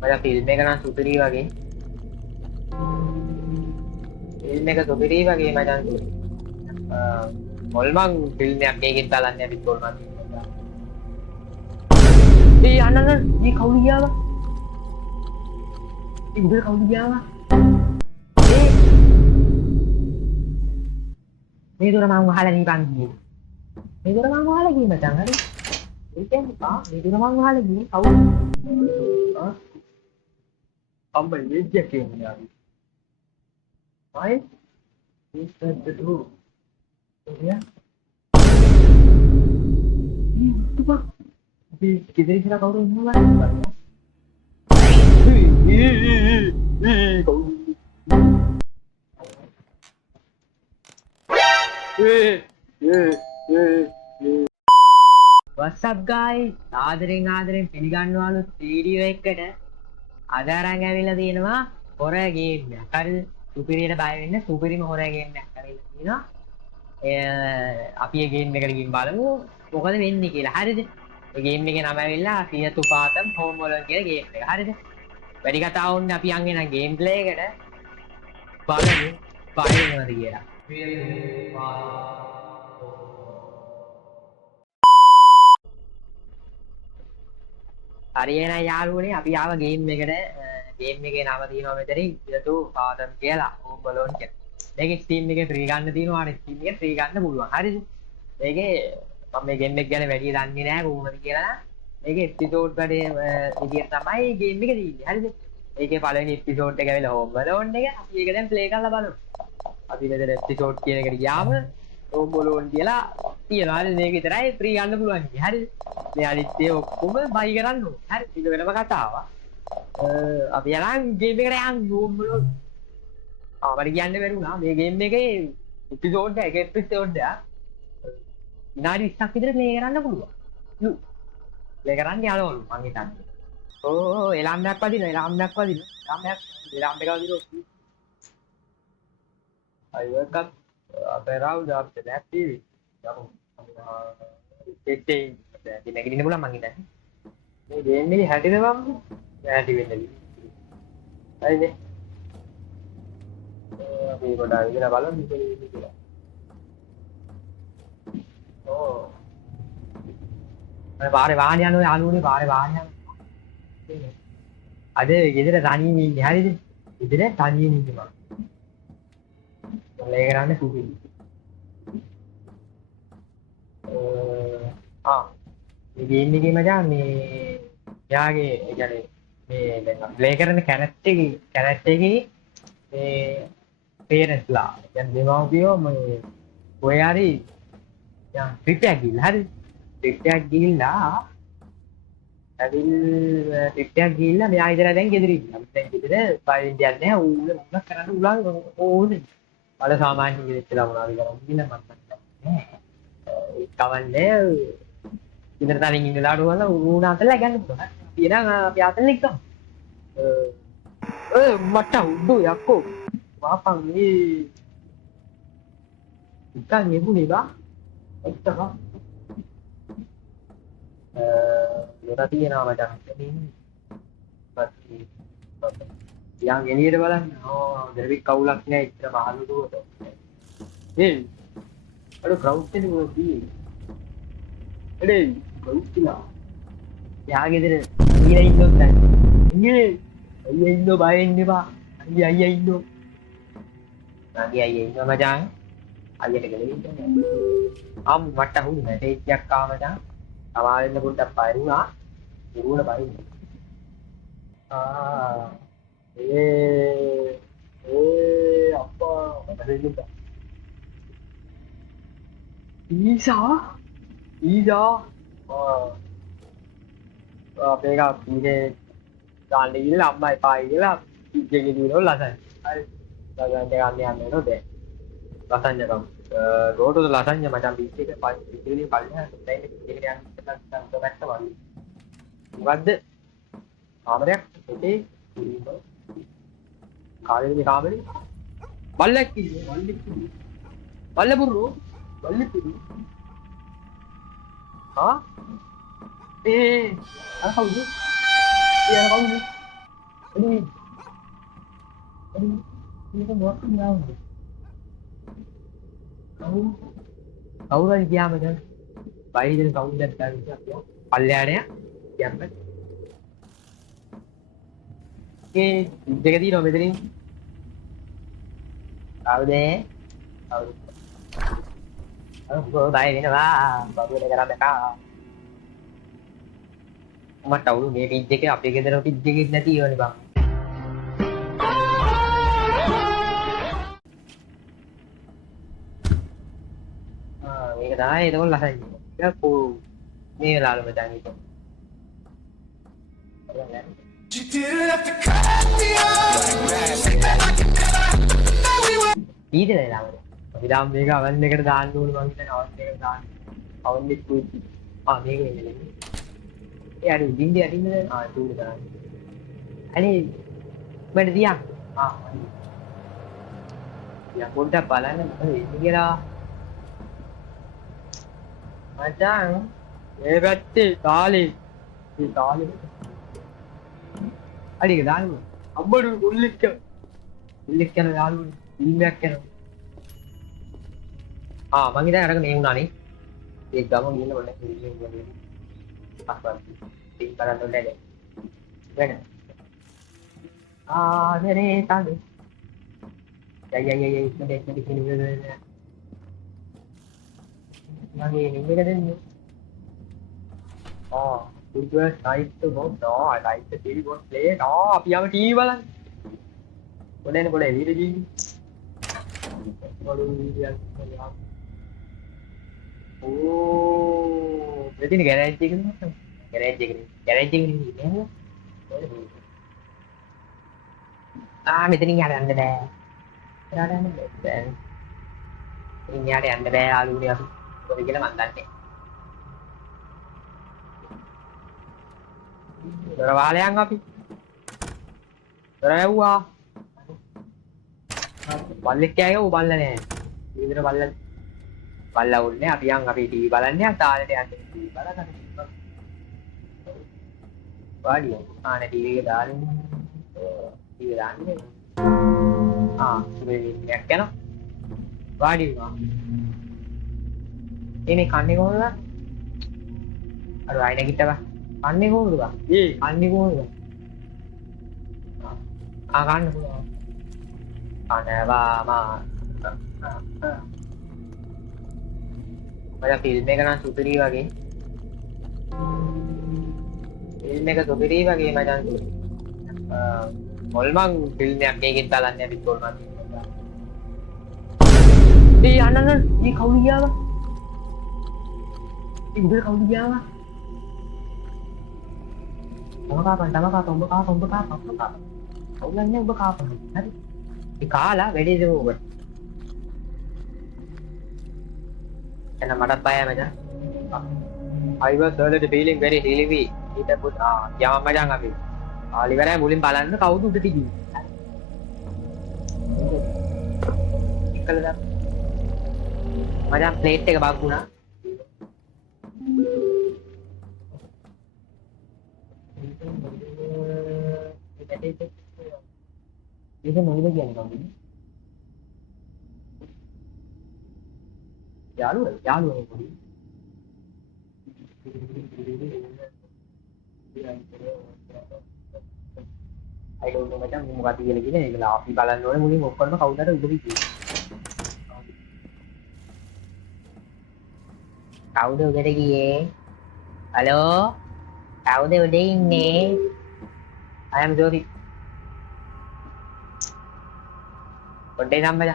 මචං ෆිල්ම් එක නම් සුපිරි වගේ. ෆිල්ම් එක සුපිරි වගේ මචං. හොල්මන් ෆිල්ම් එකක් මේකෙන් බලන්නේ අපි හොල්මන්. ඒ අනන මේ කවුරු ගියාව? ඒ උදේ කවුරු ගියාව? මේ දොර මං වහලා නිකන් ගියේ. මේ දොර මං වහලා ගියේ මචං හරි. ඒ කියන්නේ මේ දොර මං වහලා ගියේ කවුරු? අම්බයි වෙජ්ජ කියන්නේ ආවි. ආයි ඉස්සෙද්ද දු. එයා තුපා මේ කිදේ ඉතලා කවුරු ඉන්නවද? What's up guys? ආදරෙන් පිළිගන්නවලු වීඩියෝ එකකට අද අරන් ඇවිල්ලා තියෙනවා හොරර් ගේම් එකක්. හරිද? සුපිරියට බය වෙන්න සුපිරිම හොරර් ගේම් එකක් ඇවිල්ලා තියෙනවා. අපි මේ ගේම් එකට ගිහින් බලමු මොකද වෙන්නේ කියලා. හරිද? මේ ගේම් එකේ නම ඇවිල්ලා Fear to Fathom Home Alone කියලා ගේම් එක. හරිද? වැඩි කතාව වුණේ අපි යන් එන ගේම් ප්ලේ එකට බලමු බය වෙනවද කියලා. හරියන යාළුවනේ අපි ආව ගේම් එකට. ගේම් එකේ නම තියෙනවා මෙතනින් Fear to Fathom කියලා. Home Alone කියලා. මේකේ Steam එකේ ෆ්‍රී ගන්න තියෙනවා. අනේ Steam එකේ ෆ්‍රී ගන්න පුළුවන්. හරිද? මේකේ මම මේ ගේම් එක ගැන වැඩි දන්නේ නැහැ කොහොමද කියලා. මේකේ එපිසෝඩ් වලේ විදියට තමයි ගේම් එක තියෙන්නේ. හරිද? මේකේ පළවෙනි එපිසෝඩ් එක ඇවිල්ලා Home Alone එක. අපි ඒක දැන් ප්ලේ කරලා බලමු. අපි මෙතන එපිසෝඩ් කියන එකට ගියාම Home Alone කියලා තියෙනවා. හරිද? මේක විතරයි ෆ්‍රී ගන්න පුළුවන්. හරිද? මේ අනිත් ඒවා ඔක්කොම බයි කරන්න ඕනේ. හරිද? ඒක වෙනම කතාවක්. අපි යනවා ගේම් එකට යන්න Home Alone. මට කියන්න බැරුණා මේ ගේම් එකේ එපිසෝඩ් එක එපිසෝඩ් එක විනාඩි 20ක් විතර ප්ලේ කරන්න පුළුවන්. ප්ලේ කරන්න යනවලු මං හිතන්නේ. එලාම්යක් වදිනවා එලාම්යක් වදිනවා. I woke up around after that TV. යමු. ඒකේ නැගිටින්න පුළුවන් මං හිතන්නේ. මේ ගේම් එකේ හැටිද මම? හැටි වෙන්නේ. හරිද? අපි ගොඩාක් ඉඳලා බලමු කියලා. පාරේ වාහන යනවා යාළුවනේ පාරේ වාහන යනවා. අද ගෙදර තනියම ඉන්නේ හරිද? ගෙදර තනියම ඉන්නේ මම. ප්ලේ කරන්න සුපිරි. මේ ගේම් එකේ මචං මේ යාගේ ඒ කියන්නේ මේ දැන් ප්ලේ කරන කැරක්ටර් එකේ මේ පේරන්ට්ස්ලා දැන් දෙමව්පියෝ මේ ඔය හරි දැන් ට්‍රිප් එකක් ගිහිල්ලා හරි ට්‍රිප් එකක් ගිහිල්ලා මෙයා ඉතලා දැන් ගෙදර ඉන්නවා. දැන් ගෙදර බයින් දෙයක් නැහැ. උන් කරන්න උලන් ඕනේ. අර සාමාන්‍ය ගෙදරට ළමනවා විතරක් ඉන්න මම නෑ. ඒක කවන්නේ ඉතල තනින් ඉන්න ලාඩු වල උණ අතලා ගන්න පුළුවන්. අපි එනම් අපි අතල්ලා ඉක්කම. මට උඩු යක්කෝ. වාපන් මේ ඉතින් නෙබුනේ බා. එක්තම යොදා තියෙනවා මචං. යන් එළියට බලන්න. දෙවි කවුලක් නෑ ඉතල මහලු දුවට. අර ක්‍රවුඩ් එකේ මොකදී? ක්‍රවුඩ් කියලා. යාගේ දෙන ඊළ ඉන්නොත් නැහැ. අයියා ඉන්නෝ බය වෙන්න එපා. අයියා ඉන්නෝ. අයියා ඉන්නෝ මචං. අයියට ගෙලින්න. මට හුරු මැසේජ් එකක් ආව මචං. සමාවෙන්න පොඩ්ඩක් බය වුණා. ඉරුණ බය වුණා. අප්පා මැසේජ් එක. ඊසා අපේ එක පීනේ ගන්න ගිහලා අම්මා එපා කියලා ඉජ්ජගේ දිනවල ලසන්. හරි. ලසන් දෙක ගන්න යන්නේ නෝ දැන්. ලසන් එකම. go to the lasagna මචං බීච් එක පිටිවිලින් පල්ලෙහාට දැන් එකට යන්න නැත්නම් වගේ. මොකද්ද? කාමරයක් ඒකේ කාලේ කාමරේ බල්ලෙක් ඉන්නේ බල්ලපුරු අර කවුද? ini kan buat dia kau kan dia macam bayi dan kau dan kau palyanya siapa oke jaga di nomor ini kau deh kau bayi ni lah baru negara mereka මට අවුරු මේ පිච් එකේ අපේ ගෙදර පිච් එකේ නැති ඒවනේ බං. මේක තමයි එතකොට ලසයි. ඒක පො මේ වෙලාවල මචං ඒක. ඊට වෙලාවල. විදාම් මේක අවන් එකට දාන්න ඕන මං හිතන්නේ අවන් එකට දාන්න. අවන් දෙක මේක නෙමෙයි. यार जिंदगी अड़ी में हाँ दूर का अरे बैठ दिया हाँ या बोलता पाला ना ये क्या अच्छा ये बच्चे ताली अरे दाल अब्बड़ उल्लिख ना दाल इल्लिख ना हाँ मंगी था यार नहीं उन्हें नहीं एक गाँव में ये ना बोले apa di balan dulu deh benar dari tadi ya sudah di sini dulu lagi ini kan ini oh juga site tuh bos site tuh TV bos play apa yang TV balan boleh video ini kalau dia oh berarti ini garage kan garage ini මෙතනින් යට යන්න බෑ යට යන්න බෑ ඉතින් යට යන්න බෑ ආලුනේ අපි කොහොමද කියලා මන් දන්නේ දොර වහලයන් අපි දොර ඇව්වා බල්ලෙක් කෑගව බල්ල නෑ විතර බල්ලා උන්නේ අපි යන් අපි ටීවී බලන්නේ තාලෙට යන්න ටීවී බලන්න वाड़ी आने टीवी के दाल टीवी दाल हाँ सुबह क्या ना वाड़ी का ini kanne konuda aduh aina kita ba kanne konuda ba kanne konuda kanne konuda kanne ba ma මම ෆිල්ම් එක නම් සුපිරි වගේ ෆිල්ම් එක සුපිරි වගේ මචං මොල්මන් ෆිල්ම් එකක් එකකින් බලන්නේ අපි කොල්මන් ඒ අනන මේ කවුරු ගියාව ඒ උදේ කවුරු ගියාව ඔබ කාපන් කවුලන්නේ ඔබ කාපන් හරි ඒ කාලා වැඩේ දෝ ඔබ and I'm not buying it. I was earlier feeling very heavy. It put Yamamajang of it. Oliver and William Balan, how to the TV. Madam, plate take a bakuna. You can only get it. Yalu है पूरी I don't know मचान मुगा दिए लगी ने इगला ऑफी बालन no मुनी open में counter उधर ही counter उधर ही है हेलो काउंटर उधर ही ने आई एम सॉरी बर्थडे नाम बजा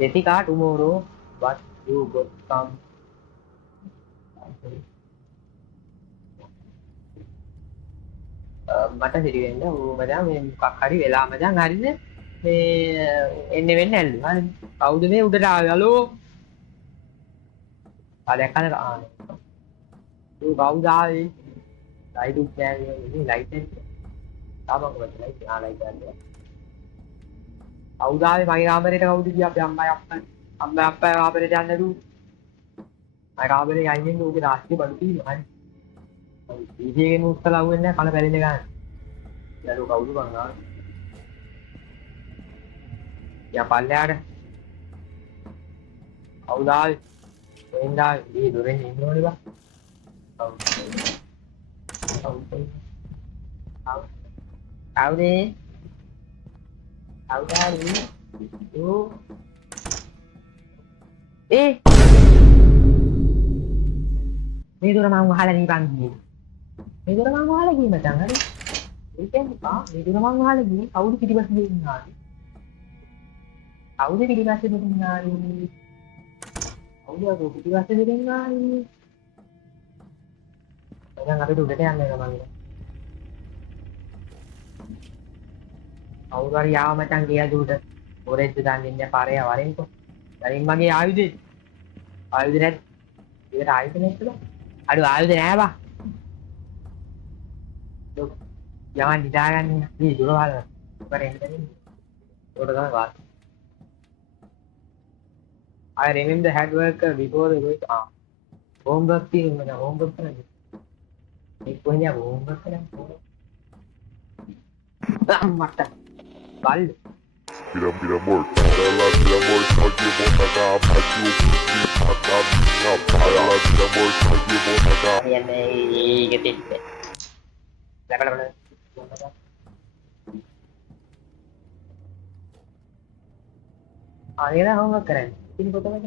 Jessica, tomorrow, what you got come? මට සිටින්න ඕ මචං මේ මොකක් හරි වෙලා මචං හරිද මේ එන්න වෙන්න ඇල්ලු හරි කවුද මේ උඩට ආවේ හලෝ දැක්කද ඌ කවුද ආවේ ලයිට් උත් නෑ මේ ලයිට් එක තාමක වල ලයිට් ලයිට් ගන්න කවුද ආවේ මගේ කාමරේට කවුද ගියා අපි අම්මා අප්පා කාමරේට යන්න දු මගේ කාමරේ යන්නේ ඌගේ රාස්තිය බඩු තියෙනවා හරි ඊජේගෙන උත්තර ලව් වෙන්නේ කන පැලෙන්න ගන්න යාළුව කවුද බං ආ? යා පල්ලෙහාට. කවුද ආවේ? එන්න ආවේ. ඊ දොරෙන් ඉන්නෝනේ බං. කවුද? කවුද? කවුද ආවේ? ඕ ඒ මේ දොර මං වහලා නිකන් ගියේ. මේ දොර මං වහලා ගියේ මචං හරි. ඒ කියන්නේ මේ දොර මං වහලා ගියේ කවුද පිටිපස්සේ ඉන්නාද? කවුද පිටිපස්සේ ඉන්නාද? කවුද පිටිපස්සේ ඉන්නාද? මචං අපිට උඩට යන්න වෙනවා මං. කවුරු හරි ආව මචං ගියා දුරට. ඔරෙන්ජ් දාන්න ඉන්න පාරේ වරෙන්කෝ. දැන් මගේ ආයුධේ. ආයුධ නැත්. ඒකට ආයුධ නැද්ද? අඩු ආයුධ නෑ බා. යවන් නිදාගන්න මේ දුර වහල. කරේ එන්න. උඩ තමයි වාස්. I remember the hard work before the week. Homework තියෙනවා homework කරන්නේ. ඒ කොහෙන්ද homework කරන්නේ? මට බල් Mira amor, para mira amor, calle bonaga, machu, mata, mira para mira amor, calle bonaga. යන්නේ ඒකෙත් ලැබලා බලන්න. ආයෙත් homework කරන්නේ. ඉතින් පොතමද?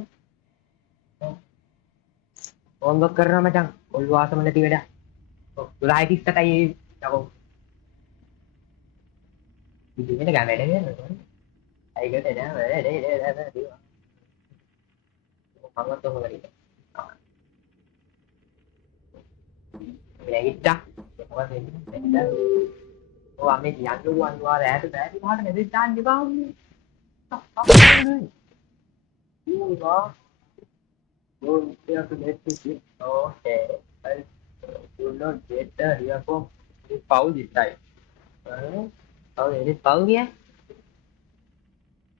homework කරනවා මචං. ඔළුව ආසම නැති වැඩ. ඔව් 12:38යි යකෝ. ඉතින් මේක ගාන වැඩ නේද? අයිකට නෑ වැඩ මම තෝ හොරි. ලැගිට්ටා. මොකද වෙන්නේ? ඔව් අපි යන්න උවන් වාර ඈට බෑටි පහට මෙතෙන් දාන්න එපා උන්නේ. Oh, yeah, to get to see. Okay. I do not get here from the foul this time. Oh, it is foul here?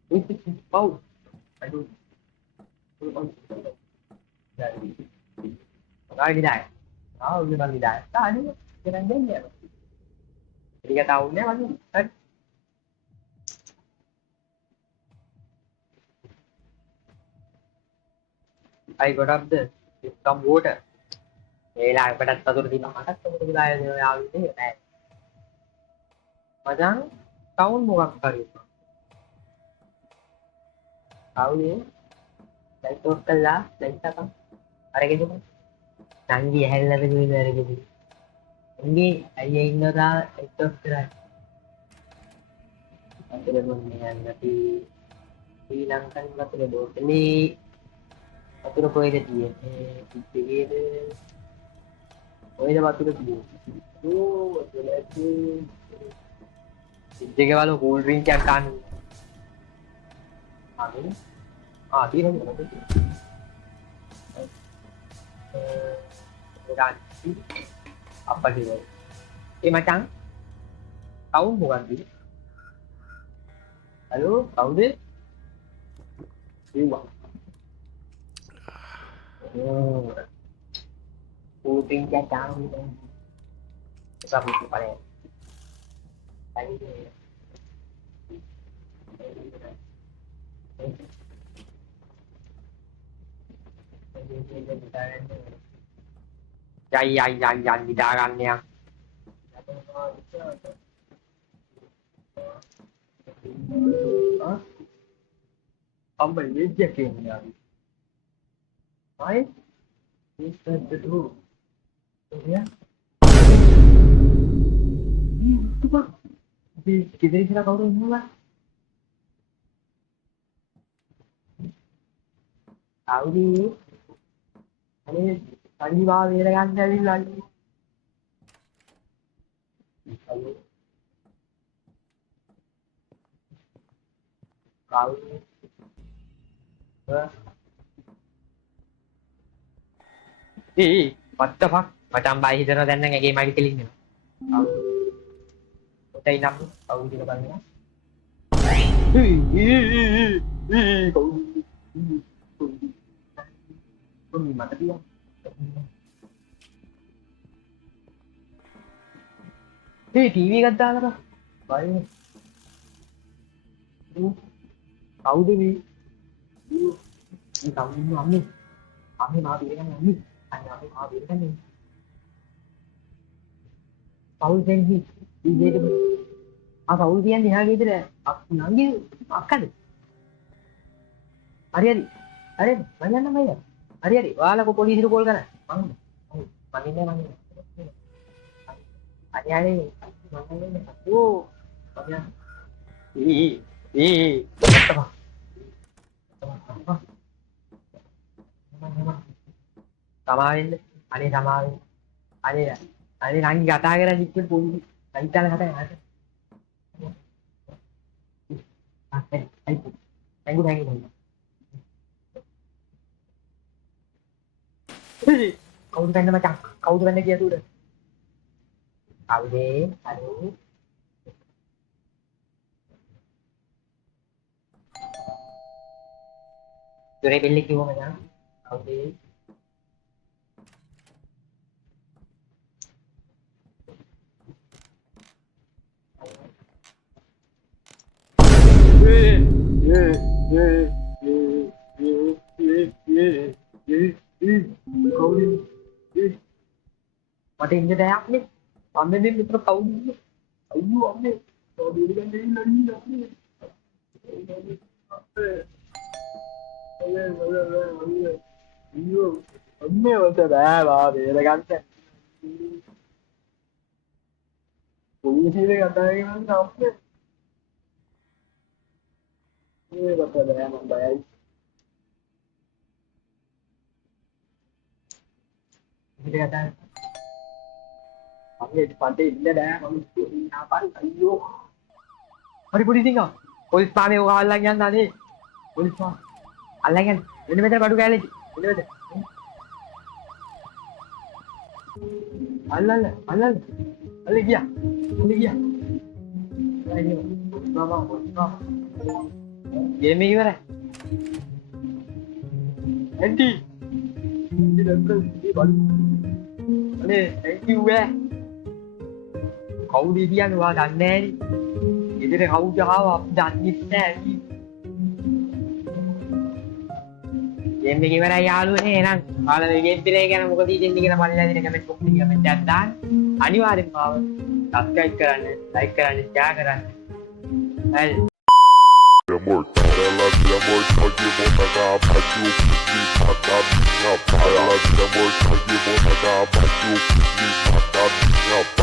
This is foul. I do. Rồi đi đại. Đó, đi bằng đi đại. Đó, đi. Đi bằng đến vậy. Đi ra tàu nếu anh. I got up the some water. Vậy là phải đặt tàu đi mà tất cả chúng ta vào như thế này. Macam tahun muka kali. Tahu ni? Dari total lah, dari apa? Ada gitu kan? Tanggi hell ada gitu dari gitu. Ini ayah Indra itu kira. Ada dengan nanti hilangkan batu le ini batu kau itu dia. Itu kau itu batu dia. Oh, batu lagi. जगह वालों cold drink क्या कान आती है apa sih macam tahu bukan sih halo tahu deh iya cold drink क्या कान सब कुछ पड़े dành gì đa anh nha ông bị giết chết kìa nói kita sila kau tu lah. Tahu ni, ini tadi bawa dia kan dari lagi. Tahu ni, what the fuck? Macam bayi itu nanti nggak game lagi killing ni. Tay năm tàu gì các bạn nhé con gì mà tất nhiên A TV එකක් දාලා බලන්න. කවුද මේ? මේ කවුද අම්මේ? අම්මේ මාව බේරගන්න අම්මේ. අනේ අම්මේ මාව බේරගන්න. පවුල් දෙන්නේ ඊයේට පවුල් කියන්නේ එහා ගෙදර නංගි අක්කද? හරි හරි. හරි මම යන්නම් අයියා. හරි හරි. ඔයාලා පොලිසියට කෝල් කරන්න. මං ඉන්නේ. අයියානේ මම ඉන්නේ. ඕ මම සමාවෙන්න අනේ සමාවෙන්න අනේ නංගි කතා කරලා ඉච්ච පොඩි අයිතාල කතා කරා කවුද වෙන්න මචං කවුද වෙන්න කියලා උඩ කවුදේ හලෝ දොරේ බෙල්ල කිව්වම මචං කවුදේ මට ඉන්න දෙයක් නේ අම්මෙන් විතර කවුද ඉන්නේ අයියෝ අම්මේ බීරි ගන්න ඉන්න අම්මේ අයියෝ අම්මේ වත බෑ බීර ගන්න පොලිසියට කතා කරන්න අප්පේ මේ වත බෑ මම බයයි ඉතින් කතා අම්මේ පන්ටේ ඉන්න බෑ මම නාපන් අයියෝ හරි පොඩි තින්ගා පොලිස් පානේ ඔක අල්ලන් යන්න අනේ පොලිස් පා අල්ලන් යන්න මෙන්න මෙතන බඩු කෑලේ මෙන්න මෙතන අල්ල ගියා අයියෝ මාමා ගේම් එක ඉවරයි ඇන්ටි ඉතින් බඩු අනේ thank you ඈ කවුද කියන්නේ ඔයා දන්නේ නෑනේ ඉතින් කවුද ආවා අපි දන්නේ නැහැ ගේම් එක ඉවරයි යාළුවනේ එහෙනම් ඔයාලා මේ ගේම් ප්ලේ කරන මොකද ඉතින් කියලා මල්ලා දෙන කමෙන්ට් බොක්ස් එකේ කමෙන්ට් එකක් දාන්න අනිවාර්යෙන්ම ආව සබ්ස්ක්‍රයිබ් කරන්න ලයික් කරන්න ෂෙයා කරන්න හරි Amor, ela de amor, só de boca da abate o que mata minha pai. Ela de amor, só de boca da abate o que mata minha pai.